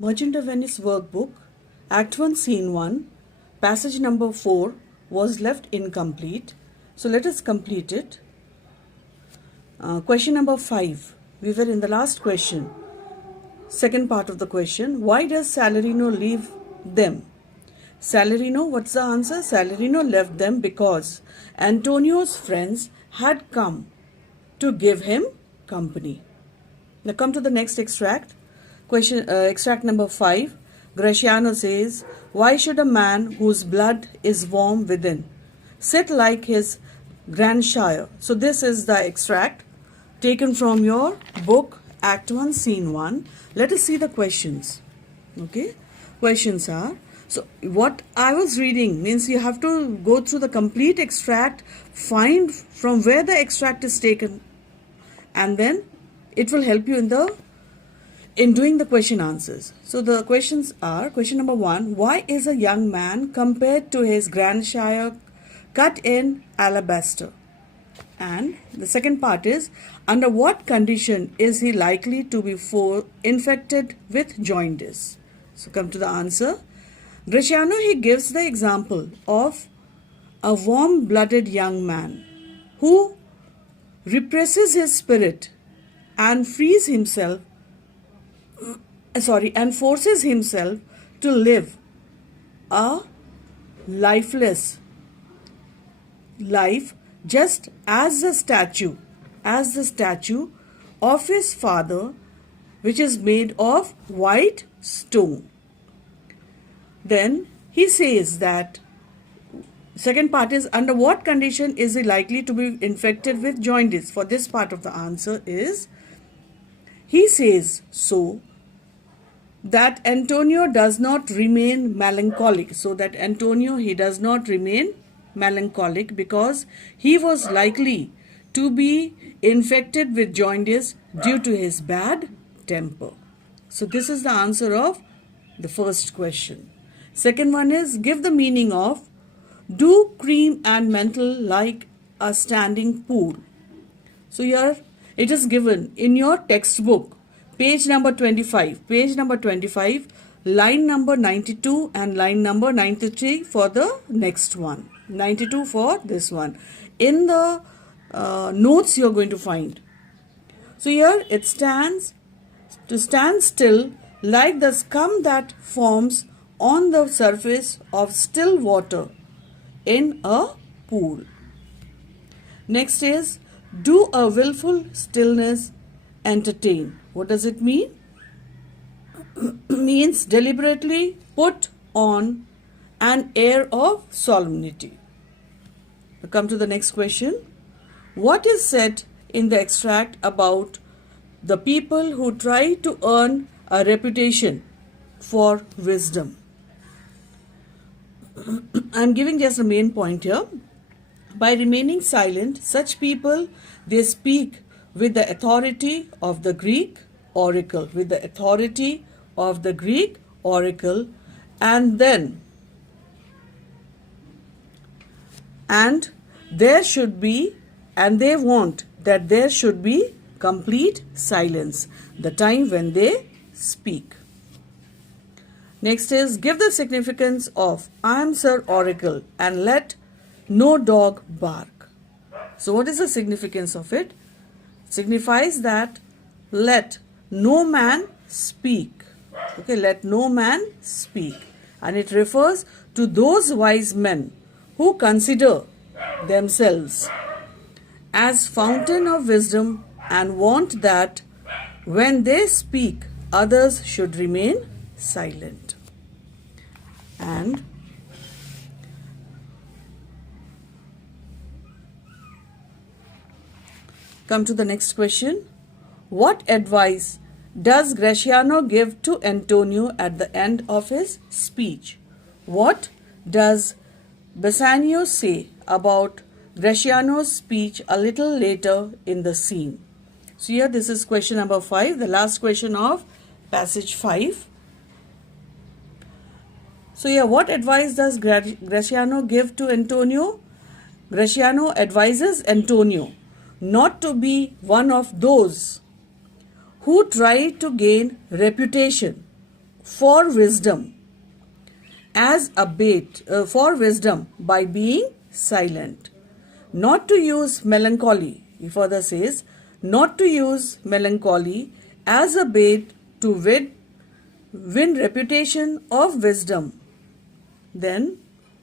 Merchant of Venice workbook, Act 1, Scene 1, passage number 4 was left incomplete. So let us complete it. Question number 5. We were in the last question. Second part of the question. Why does Salarino leave them? Salarino, what's the answer? Salarino left them because Antonio's friends had come to give him company. Now come to the next extract. Extract number 5. Graciano says, why should a man whose blood is warm within sit like his grandsire? So this is the extract taken from your book, Act 1, Scene 1. Let us see the questions. Okay. Questions are, so what I was reading means you have to go through the complete extract, find from where the extract is taken, and then it will help you in doing the question answers. So the questions are, question number 1, why is a young man compared to his grandsire cut in alabaster? And the second part is, under what condition is he likely to be infected with jaundice? So come to the answer. Graciano, he gives the example of a warm-blooded young man who represses his spirit and forces himself to live a lifeless life, just as the statue of his father, which is made of white stone. Then he says that second part is, under what condition is he likely to be infected with jaundice? For this part of the answer is, he says so that Antonio does not remain melancholic. So that Antonio, he does not remain melancholic because he was likely to be infected with jaundice due to his bad temper. So this is the answer of the first question. Second one is, give the meaning of do cream and mental like a standing pool. So here it is given in your textbook, page number 25, line number 92 and line number 93 for the next one, 92 for this one. In the notes you are going to find. So here it stands, to stand still like the scum that forms on the surface of still water in a pool. Next is, do a willful stillness entertain. What does it mean? Means deliberately put on an air of solemnity. We come to the next question. What is said in the extract about the people who try to earn a reputation for wisdom? I am giving just the main point here. By remaining silent, such people, they speak with the authority of the Greek oracle, and they want that there should be complete silence the time when they speak. Next is, give the significance of I am Sir Oracle and let no dog bark. So what is the significance of it? Signifies that let no man speak. Okay, let no man speak. And it refers to those wise men who consider themselves as fountain of wisdom and want that when they speak, others should remain silent. And come to the next question. What advice does Graciano give to Antonio at the end of his speech? What does Bassanio say about Graciano's speech a little later in the scene? So here this is question number 5, the last question of passage 5. So here, what advice does Graciano give to Antonio? Graciano advises Antonio not to be one of those who try to gain reputation for wisdom for wisdom by being silent. Not to use melancholy, he further says, not to use melancholy as a bait to win reputation of wisdom. Then,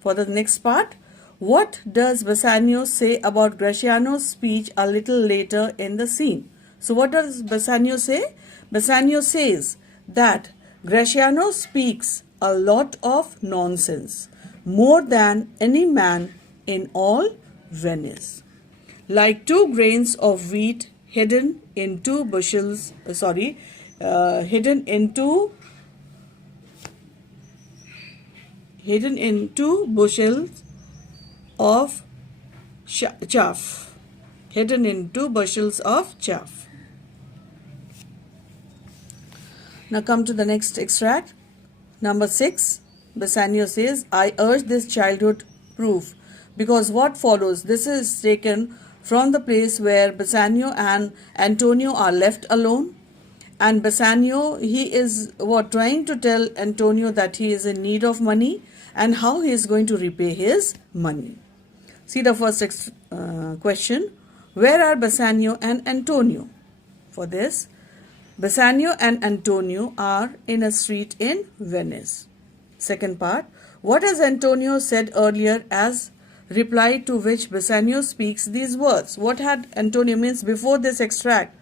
for the next part, what does Bassanio say about Gratiano's speech a little later in the scene? So what does Bassanio say? Bassanio says that Gratiano speaks a lot of nonsense, more than any man in all Venice. Like 2 grains of wheat hidden in 2 bushels, hidden in 2 bushels of chaff. Hidden in 2 bushels of chaff. Now come to the next extract. Number 6, Bassanio says, I urge this childhood proof because what follows, this is taken from the place where Bassanio and Antonio are left alone. And Bassanio, he is trying to tell Antonio that he is in need of money and how he is going to repay his money. See the first question. Where are Bassanio and Antonio? For this, Bassanio and Antonio are in a street in Venice. Second part, what has Antonio said earlier as reply to which Bassanio speaks these words? What had Antonio means before this extract?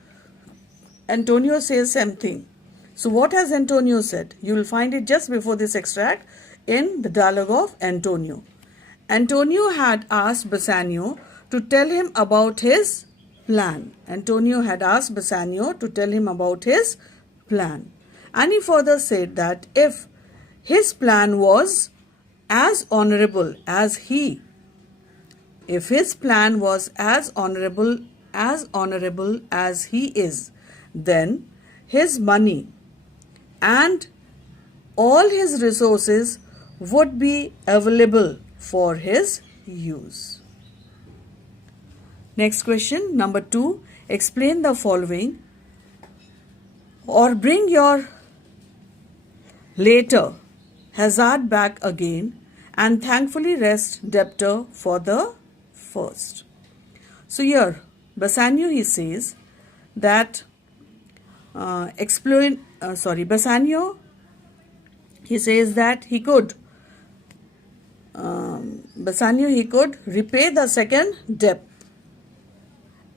Antonio says something. So what has Antonio said? You will find it just before this extract in the dialogue of Antonio. Antonio had asked Bassanio to tell him about his plan. Antonio had asked Bassanio to tell him about his plan. And he further said that if his plan was as honorable as he is, then his money and all his resources would be available for his use. Next question, number 2. Explain the following. Or bring your later hazard back again and thankfully rest debtor for the first. So here, Bassanio, he says that Bassanio, he says that he could repay the second debt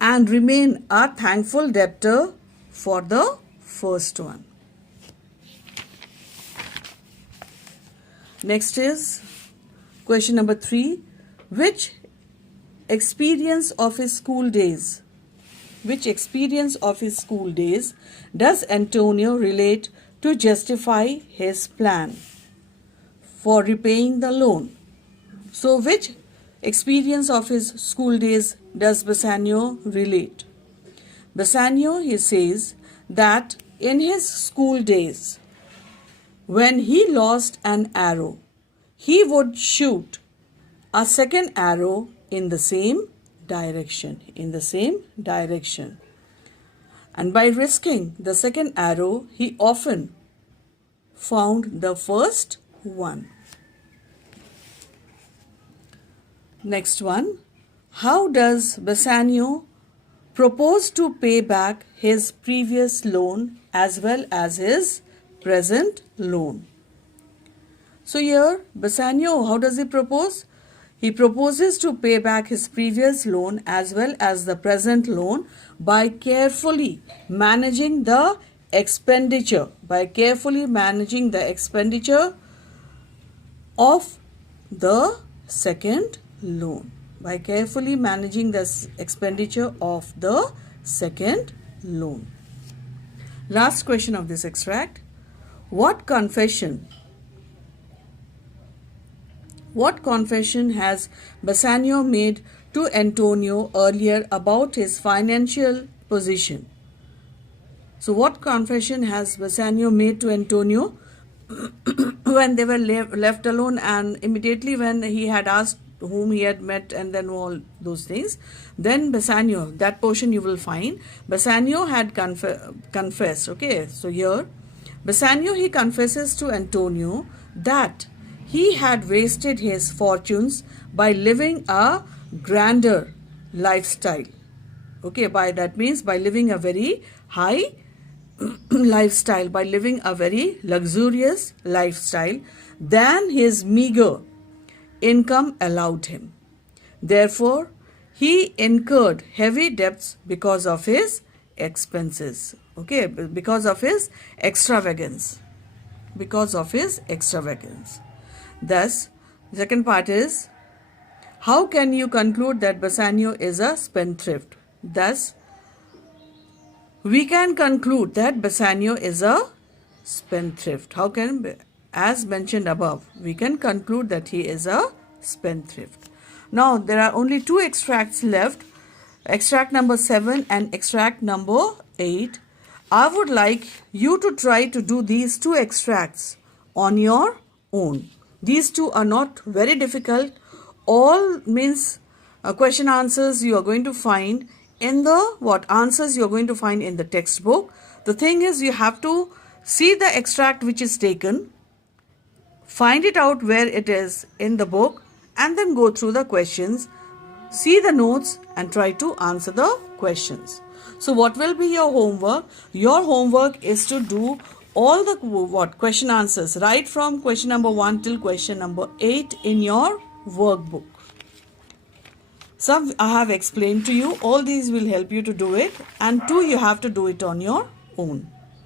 and remain a thankful debtor for the first one. Next is question number 3. Which experience of his school days does Antonio relate to justify his plan for repaying the loan? So which experience of his school days does Bassanio relate? Bassanio, he says that in his school days, when he lost an arrow, he would shoot a second arrow in the same direction. And by risking the second arrow, he often found the first one. Next one. How does Bassanio propose to pay back his previous loan as well as his present loan? So here, Bassanio, how does he propose? He proposes to pay back his previous loan as well as the present loan by carefully managing the expenditure. Of the second loan. Last question of this extract. What confession has Bassanio made to Antonio earlier about his financial position? So what confession has Bassanio made to Antonio when they were left alone, and immediately when he had asked whom he had met and then all those things, then Bassanio, that portion you will find, Bassanio had confessed. Okay, so here Bassanio, he confesses to Antonio that he had wasted his fortunes by living a grander lifestyle. Okay, by that means by living a very high lifestyle, by living a very luxurious lifestyle than his meager income allowed him. Therefore, he incurred heavy debts because of his expenses. Okay, because of his extravagance. Because of his extravagance. Thus, the second part is, how can you conclude that Bassanio is a spendthrift? Thus, we can conclude that Bassanio is a spendthrift. How can, as mentioned above, we can conclude that he is a spendthrift. Now, there are only two extracts left, extract number 7 and extract number 8. I would like you to try to do these two extracts on your own. These two are not very difficult. All means question answers you are going to find in the answers you are going to find in the textbook. The thing is, you have to see the extract which is taken, find it out where it is in the book, and then go through the questions, see the notes and try to answer the questions. So what will be your homework? Your homework is to do all the question answers right from question number 1 till question number 8 in your workbook. Some I have explained to you. All these will help you to do it, and 2 you have to do it on your own.